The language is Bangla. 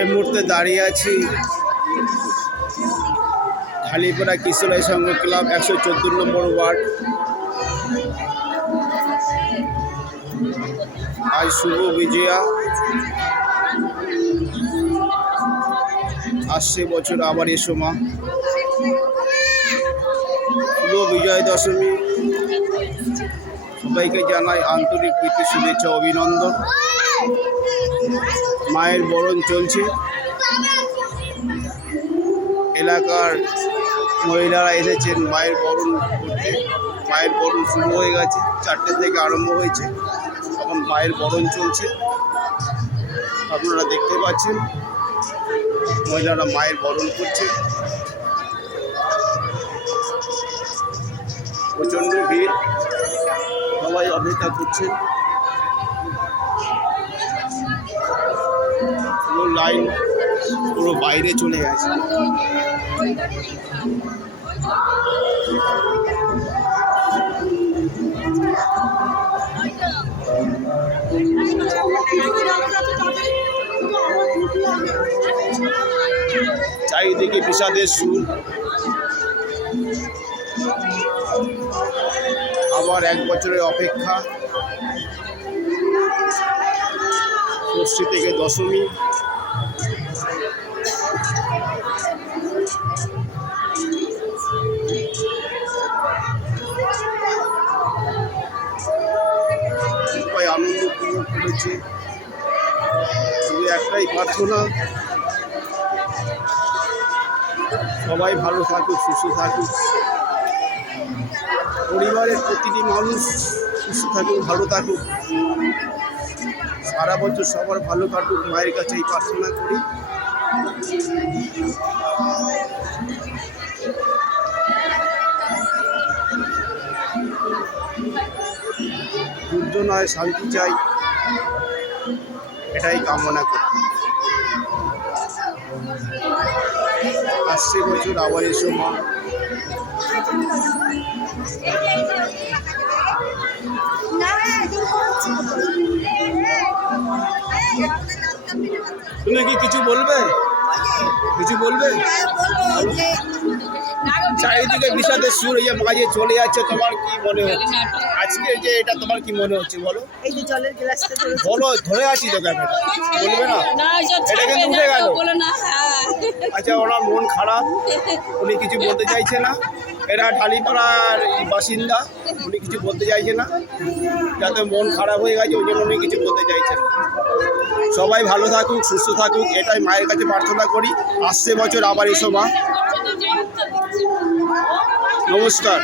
এই মুহূর্তে দাঁড়িয়ে আছি ঢালিপাড়া কিশোরাই সংঘ ক্লাব 114 নম্বর ওয়ার্ড। আজ শুভ বিজয়া, আসছে বছর আবার এসো মা। শুভ বিজয় দশমী, সবাইকে জানাই আন্তরিক প্রীতি, শুভেচ্ছা, অভিনন্দন। মায়ের বরণ চলছে, এলাকার মহিলারা এসেছেন মায়ের বরণ করতে। মায়ের বরণ শুরু হয়ে গেছে, 4টে থেকে আরম্ভ হয়েছে, এখন মায়ের বরণ চলছে। আপনারা দেখতে পাচ্ছেন মহিলারা মায়ের বরণ করছে। প্রচণ্ড ভিড়, সবাই অপেক্ষা করছেন। পুরো লাইন পুরো বাইরে চলে গেছে। চারিদিকে বিষাদের সুর। আবার 1 বছরের অপেক্ষা, ষষ্ঠী থেকে দশমী। সবাই আনন্দ উপভোগ করেছে। শুধু একটাই প্রার্থনা, সবাই ভালো থাকুক, সুস্থ থাকুক। পরিবারের প্রতিটি মানুষ সুস্থ থাকুক, ভালো থাকুক, সারা বছর সবার ভালো কাটুক, মায়ের কাছে এই প্রার্থনা করি। যুদ্ধ নয়, শান্তি চাই, এটাই কামনা করি। আসছে বছর আবার এসো মা। তুমি কি কিছু বলবে? কিছু বলবে? চারিদিকে বিষাদের সুর, এই যে মাঝে চলে যাচ্ছে, তোমার কি মনে হচ্ছে আজকে যে এটা তোমার কি মনে হচ্ছে বলো? এই যে জলের গ্লাসটা বলো, ধরে আছি তো ক্যামেরা, বলবে না? এটা কিন্তু উঠে গেল। আচ্ছা, ওনার মন খারাপ, উনি কিছু বলতে চাইছে না। এরা ঢালিপাড়ার বাসিন্দা, উনি কিছু বলতে চাইছে না, যাতে মন খারাপ হয়ে গেছে ওই জন্য উনি কিছু বলতে চাইছেন। সবাই ভালো থাকুক, সুস্থ থাকুক, এটাই মায়ের কাছে প্রার্থনা করি। আসছে বছর আবার এসো মা। নমস্কার।